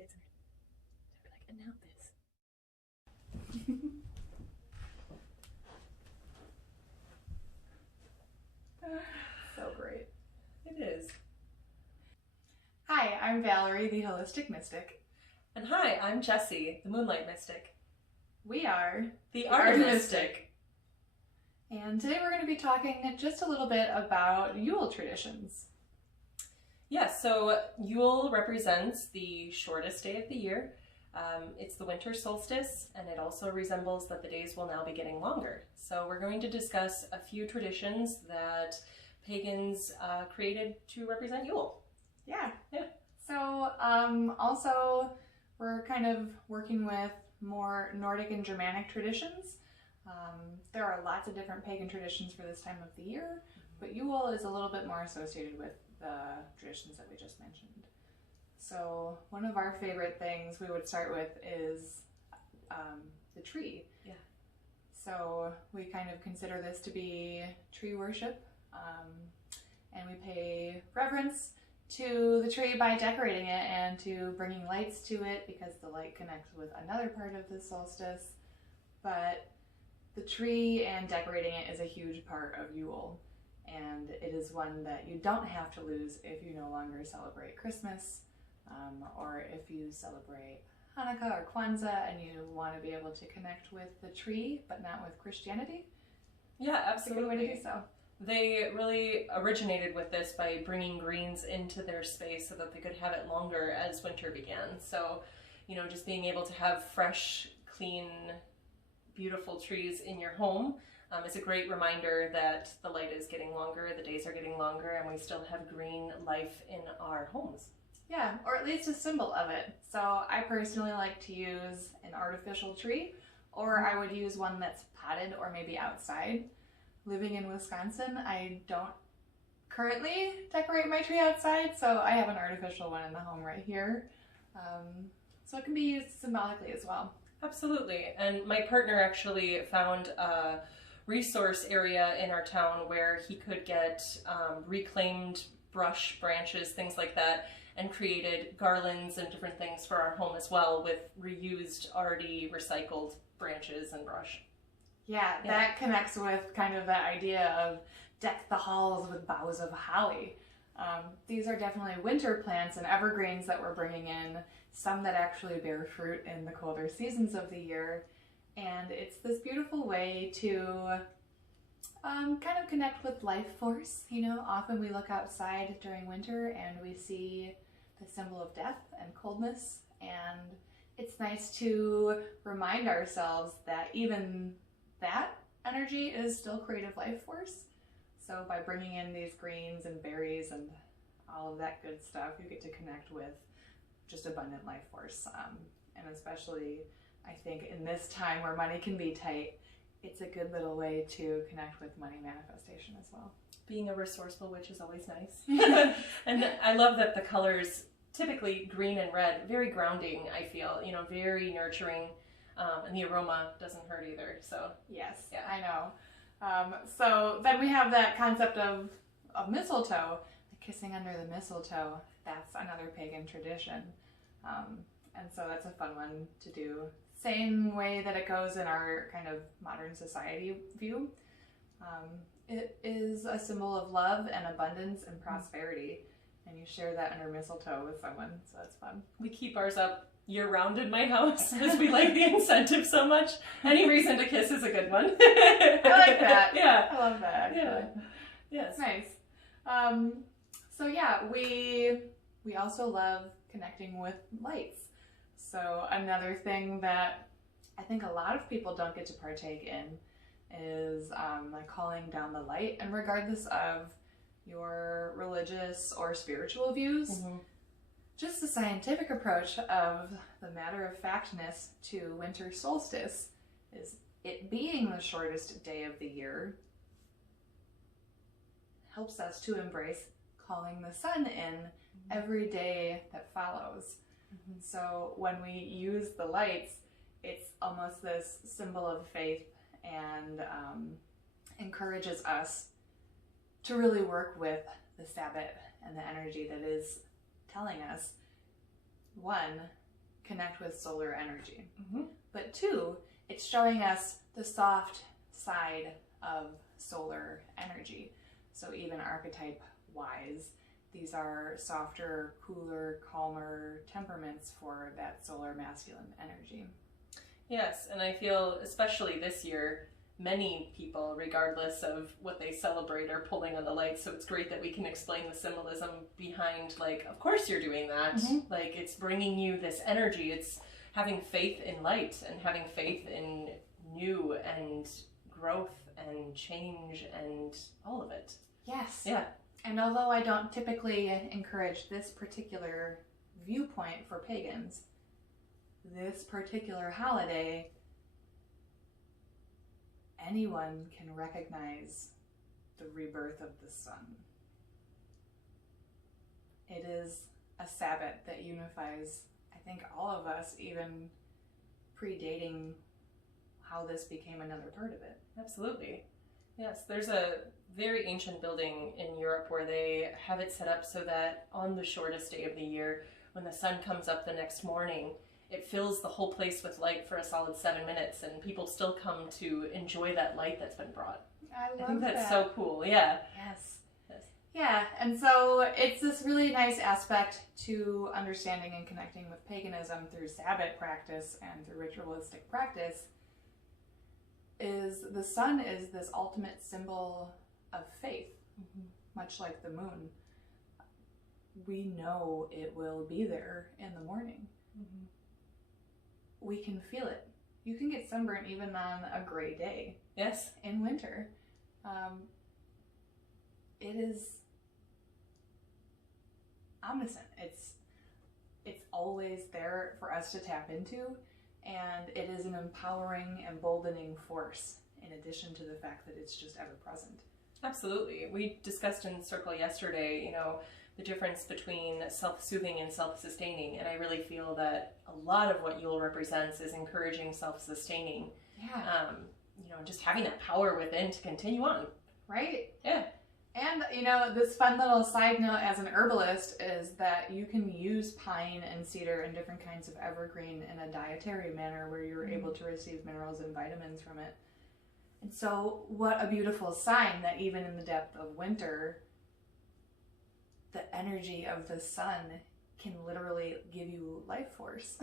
gets in it. So I'd be like, and now this. So great. It is. Hi, I'm Valerie, the Holistic Mystic. And hi, I'm Jessie, the Moonlight Mystic. We are The Artemystic. Artemystic. And today we're going to be talking just a little bit about Yule traditions. Yes, so Yule represents the shortest day of the year. It's the winter solstice, and it also resembles that the days will now be getting longer. So we're going to discuss a few traditions that pagans created to represent Yule. Yeah. Yeah. So also we're kind of working with more Nordic and Germanic traditions. There are lots of different pagan traditions for this time of the year, but Yule is a little bit more associated with the traditions that we just mentioned. So one of our favorite things we would start with is the tree. Yeah. So we kind of consider this to be tree worship, and we pay reverence to the tree by decorating it and to bringing lights to it because the light connects with another part of the solstice. But the tree and decorating it is a huge part of Yule, and it is one that you don't have to lose if you no longer celebrate Christmas, or if you celebrate Hanukkah or Kwanzaa and you want to be able to connect with the tree but not with Christianity. Yeah, It's a good way to absolutely. do so. They really originated with this by bringing greens into their space so that they could have it longer as winter began. So, you know, just being able to have fresh, clean, beautiful trees in your home is a great reminder that the light is getting longer, the days are getting longer, and we still have green life in our homes. Yeah, or at least a symbol of it. So I personally like to use an artificial tree, or I would use one that's potted or maybe outside. Living in Wisconsin, I don't currently decorate my tree outside, so I have an artificial one in the home right here. So it can be used symbolically as well. Absolutely. And my partner actually found a resource area in our town where he could get reclaimed brush, branches, things like that, and created garlands and different things for our home as well with reused, already recycled branches and brush. Yeah, that connects with kind of that idea of deck the halls with boughs of holly. These are definitely winter plants and evergreens that we're bringing in, some that actually bear fruit in the colder seasons of the year. And it's this beautiful way to kind of connect with life force. You know, often we look outside during winter and we see the symbol of death and coldness, and it's nice to remind ourselves that even that energy is still creative life force. So by bringing in these greens and berries and all of that good stuff, you get to connect with just abundant life force. And especially, I think in this time where money can be tight, it's a good little way to connect with money manifestation as well. Being a resourceful witch is always nice. And I love that the colors, typically green and red, very grounding, I feel, you know, very nurturing. And the aroma doesn't hurt either, so. Yes, yeah. I know. So then we have that concept of mistletoe, the kissing under the mistletoe. That's another pagan tradition. And so that's a fun one to do. Same way that it goes in our kind of modern society view. It is a symbol of love and abundance and prosperity. And you share that under mistletoe with someone, so that's fun. We keep ours up year-round in my house because we like the incentive so much. Any reason to kiss is a good one. I like that. Yeah. I love that, actually. Yeah. Yes. Nice. So yeah, we also love connecting with lights. So another thing that I think a lot of people don't get to partake in is like calling down the light. And regardless of your religious or spiritual views, just the scientific approach of the matter-of-factness to winter solstice is it being the shortest day of the year helps us to embrace calling the sun in every day that follows. So when we use the lights, it's almost this symbol of faith and encourages us to really work with the Sabbat and the energy that is telling us, one, connect with solar energy. Mm-hmm. But 2, it's showing us the soft side of solar energy. So even archetype wise, these are softer, cooler, calmer temperaments for that solar masculine energy. Yes, and I feel especially this year, many people, regardless of what they celebrate, are pulling on the light. So it's great that we can explain the symbolism behind, like, of course you're doing that. Mm-hmm. Like, it's bringing you this energy. It's having faith in light and having faith in new and growth and change and all of it. Yes. Yeah. And although I don't typically encourage this particular viewpoint for pagans, this particular holiday, anyone can recognize the rebirth of the sun. It is a Sabbat that unifies, I think, all of us, even predating how this became another part of it. Absolutely. Yes, there's a very ancient building in Europe where they have it set up so that on the shortest day of the year, when the sun comes up the next morning, it fills the whole place with light for a solid 7 minutes, and people still come to enjoy that light that's been brought. I think that's that. so cool. Yeah. Yes. Yes. Yeah, and so it's this really nice aspect to understanding and connecting with paganism through Sabbat practice and through ritualistic practice. Is the sun is this ultimate symbol of faith, much like the moon. We know it will be there in the morning. We can feel it. You can get sunburned even on a gray day. Yes. In winter. It is omniscient. It's always there for us to tap into, and it is an empowering, emboldening force in addition to the fact that it's just ever present. Absolutely. We discussed in Circle yesterday, you know, the difference between self-soothing and self-sustaining, and I really feel that a lot of what Yule represents is encouraging self-sustaining. Yeah. You know, just having that power within to continue on. Right? Yeah. And, you know, this fun little side note as an herbalist is that you can use pine and cedar and different kinds of evergreen in a dietary manner where you're able to receive minerals and vitamins from it. And so what a beautiful sign that even in the depth of winter, the energy of the sun can literally give you life force.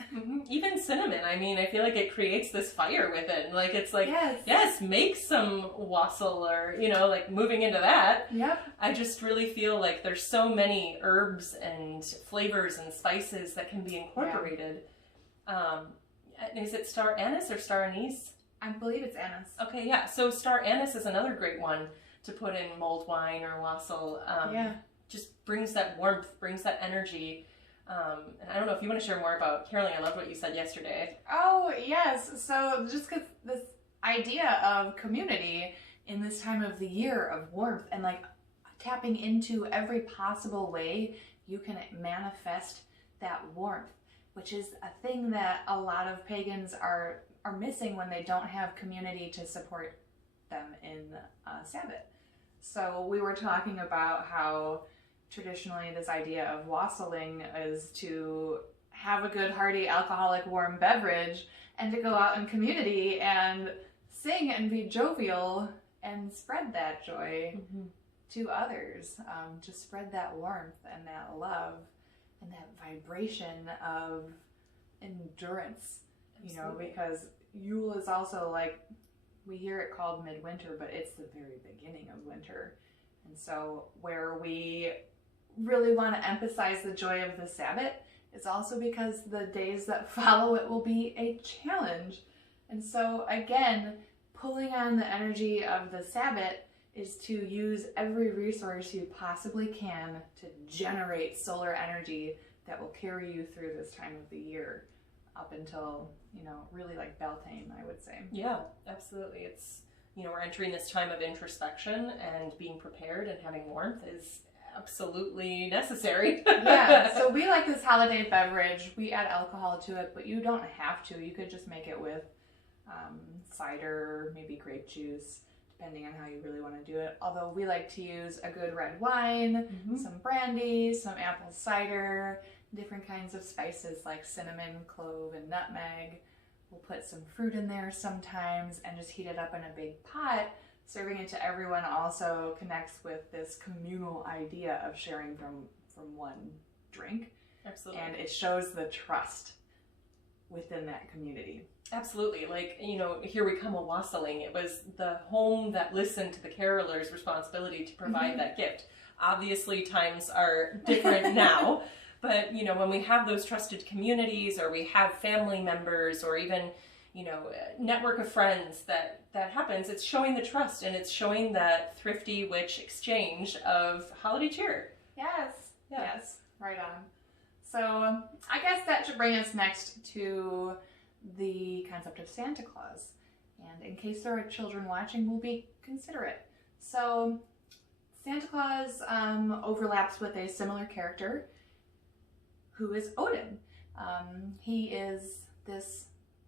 Even cinnamon, I mean, I feel like it creates this fire within. Like, it's like, yes, make some wassail or, you know, like moving into that. Yep. I just really feel like there's so many herbs and flavors and spices that can be incorporated. Yeah. Is it star anise or star anise? I believe it's anise. Okay, yeah. So star anise is another great one to put in mulled wine or wassail. Just brings that warmth, brings that energy. And I don't know if you want to share more about caroling. I loved what you said yesterday. Oh, yes. So just because this idea of community in this time of the year of warmth and like tapping into every possible way you can manifest that warmth, which is a thing that a lot of pagans are missing when they don't have community to support them in Sabbat. So we were talking about how traditionally this idea of wassailing is to have a good hearty alcoholic warm beverage and to go out in community and sing and be jovial and spread that joy to others, to spread that warmth and that love and that vibration of endurance. Absolutely. You know, because Yule is also like, we hear it called midwinter, but it's the very beginning of winter. And so where we really want to emphasize the joy of the Sabbat is also because the days that follow it will be a challenge. And so again, pulling on the energy of the Sabbat is to use every resource you possibly can to generate solar energy that will carry you through this time of the year up until, you know, really like Beltane, I would say. Yeah, absolutely. It's, you know, we're entering this time of introspection, and being prepared and having warmth is absolutely necessary. Yeah, so we like this holiday beverage. We add alcohol to it, but you don't have to. You could just make it with cider, maybe grape juice, depending on how you really want to do it. Although we like to use a good red wine, some brandy, some apple cider, different kinds of spices like cinnamon, clove, and nutmeg. We'll put some fruit in there sometimes and just heat it up in a big pot. Serving it to everyone also connects with this communal idea of sharing from one drink. Absolutely. And it shows the trust within that community. Absolutely. Like, you know, here we come a wassailing. It was the home that listened to the carolers' responsibility to provide that gift. Obviously, times are different now, but, you know, when we have those trusted communities, or we have family members, or even, you know, a network of friends that happens, it's showing the trust, and it's showing that thrifty witch exchange of holiday cheer. Yes. Yeah. Yes. Right on. So I guess that should bring us next to the concept of Santa Claus. And in case there are children watching, we'll be considerate. So Santa Claus overlaps with a similar character who is Odin. He is this,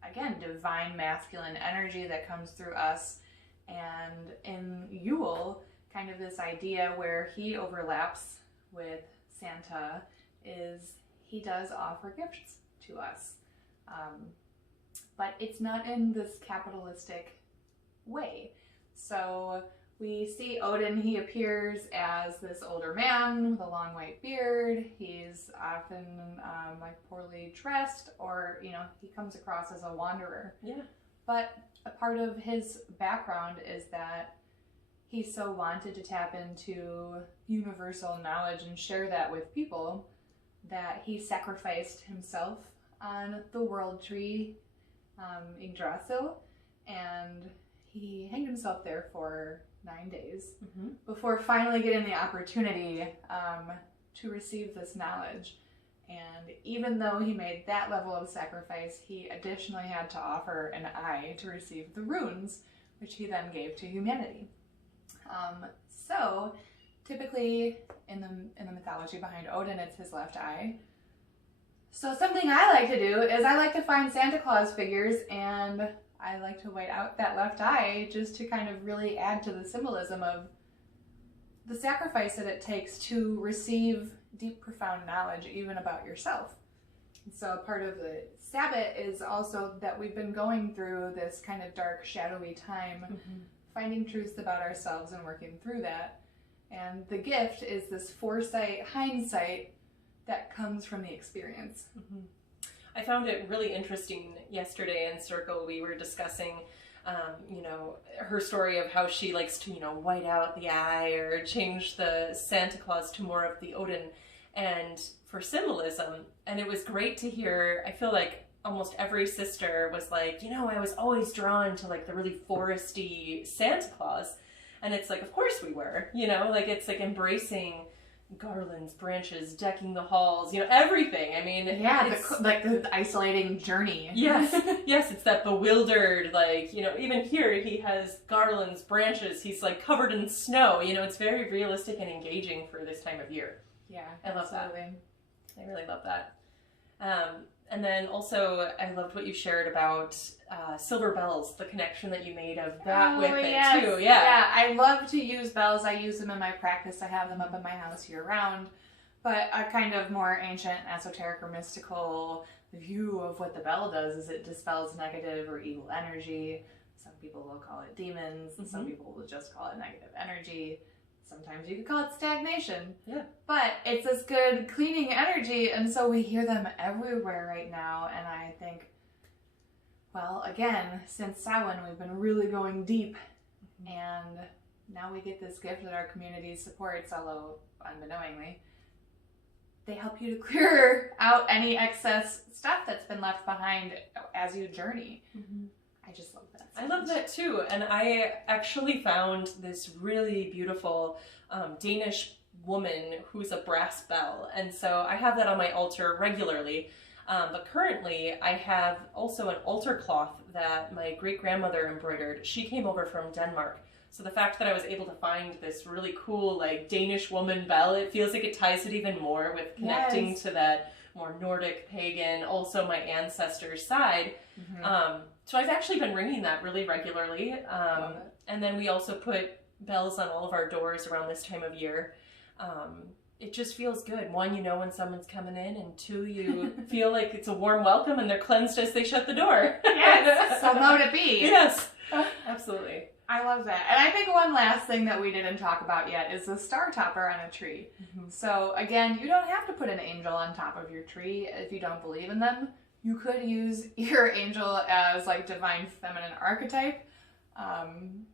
again, divine masculine energy that comes through us. And in Yule, kind of this idea where he overlaps with Santa is he does offer gifts to us. But it's not in this capitalistic way. So we see Odin, he appears as this older man with a long white beard. He's often like poorly dressed, or, you know, he comes across as a wanderer. Yeah. But a part of his background is that he so wanted to tap into universal knowledge and share that with people that he sacrificed himself on the world tree Yggdrasil, and he hanged himself there for 9 days before finally getting the opportunity to receive this knowledge. And even though he made that level of sacrifice, he additionally had to offer an eye to receive the runes, which he then gave to humanity. So typically in the mythology behind Odin, it's his left eye. So something I like to do is I like to find Santa Claus figures, and I like to white out that left eye just to kind of really add to the symbolism of the sacrifice that it takes to receive deep, profound knowledge even about yourself. And so part of the Sabbat is also that we've been going through this kind of dark, shadowy time, finding truths about ourselves and working through that. And the gift is this foresight, hindsight that comes from the experience. I found it really interesting yesterday in Circle. We were discussing, you know, her story of how she likes to, you know, white out the eye or change the Santa Claus to more of the Odin, and for symbolism. And it was great to hear. I feel like almost every sister was like, you know, I was always drawn to like the really foresty Santa Claus. And it's like, of course we were, you know, like it's like embracing garlands, branches, decking the halls, you know, everything. I mean, yeah, the isolating journey. Yes, yes, it's that bewildered, like, you know, even here he has garlands, branches, he's like covered in snow, you know, it's very realistic and engaging for this time of year. Yeah, I love absolutely. that. I really love that. And then also, I loved what you shared about silver bells, the connection that you made of that with it too. Yeah, I love to use bells. I use them in my practice. I have them up in my house year round. But a kind of more ancient, esoteric, or mystical view of what the bell does is it dispels negative or evil energy. Some people will call it demons, and some people will just call it negative energy. Sometimes you could call it stagnation. Yeah. But it's this good cleaning energy, and so we hear them everywhere right now, and I think, well, again, since Samhain, we've been really going deep, and now we get this gift that our community supports, although unbeknowingly. They help you to clear out any excess stuff that's been left behind as you journey. I just love that. I love that too. And I actually found this really beautiful Danish woman who's a brass bell. And so I have that on my altar regularly. But currently I have also an altar cloth that my great-grandmother embroidered. She came over from Denmark. So the fact that I was able to find this really cool, like, Danish woman bell, it feels like it ties it even more with connecting to that more Nordic, pagan, also my ancestors' side. So I've actually been ringing that really regularly. And then we also put bells on all of our doors around this time of year. it just feels good. One, you know when someone's coming in, and two, you feel like it's a warm welcome and they're cleansed as they shut the door. Yes, so mote it be. Yes, absolutely. I love that. And I think one last thing that we didn't talk about yet is the star topper on a tree. Mm-hmm. So again, you don't have to put an angel on top of your tree if you don't believe in them. You could use your angel as like divine feminine archetype.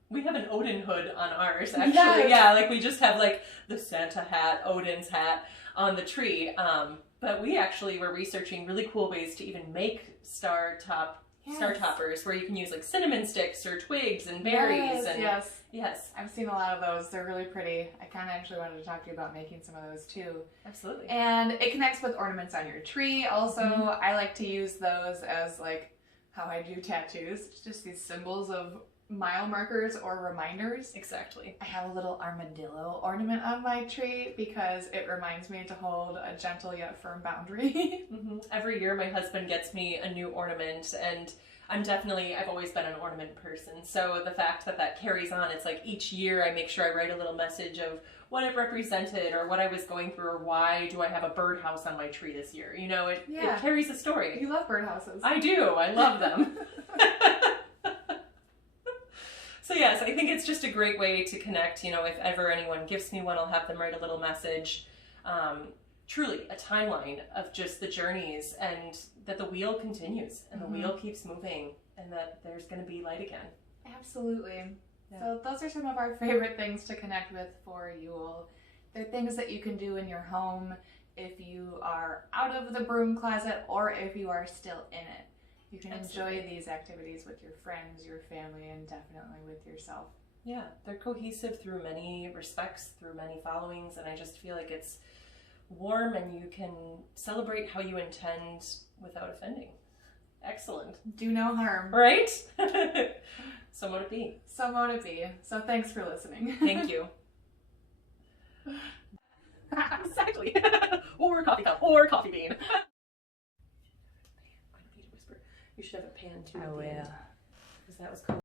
We have an Odin hood on ours, actually. Yes. Yeah, like we just have like the Santa hat, Odin's hat on the tree. But we actually were researching really cool ways to even make star toppers, where you can use like cinnamon sticks or twigs and berries. Yes. I've seen a lot of those. They're really pretty. I kind of actually wanted to talk to you about making some of those too. Absolutely. And it connects with ornaments on your tree. Also, I like to use those as like how I do tattoos. It's just these symbols of mile markers or reminders. Exactly. I have a little armadillo ornament on my tree because it reminds me to hold a gentle yet firm boundary. Every year my husband gets me a new ornament, and I've always been an ornament person. So the fact that that carries on, it's like each year I make sure I write a little message of what it represented or what I was going through or why do I have a birdhouse on my tree this year. You know, it carries a story. You love birdhouses. I do. I love them. So yes, I think it's just a great way to connect. You know, if ever anyone gives me one, I'll have them write a little message. Truly a timeline of just the journeys, and that the wheel continues and the wheel keeps moving, and that there's going to be light again. Absolutely. Yeah. So those are some of our favorite things to connect with for Yule. They're things that you can do in your home if you are out of the broom closet or if you are still in it. You can enjoy these activities with your friends, your family, and definitely with yourself. Yeah, they're cohesive through many respects, through many followings, and I just feel like it's warm and you can celebrate how you intend without offending. Excellent. Do no harm. Right? So mote it be. So mote it be. So thanks for listening. Thank you. Exactly. Or coffee cup, or coffee bean. You should have a pan too. I will. Because that was cool.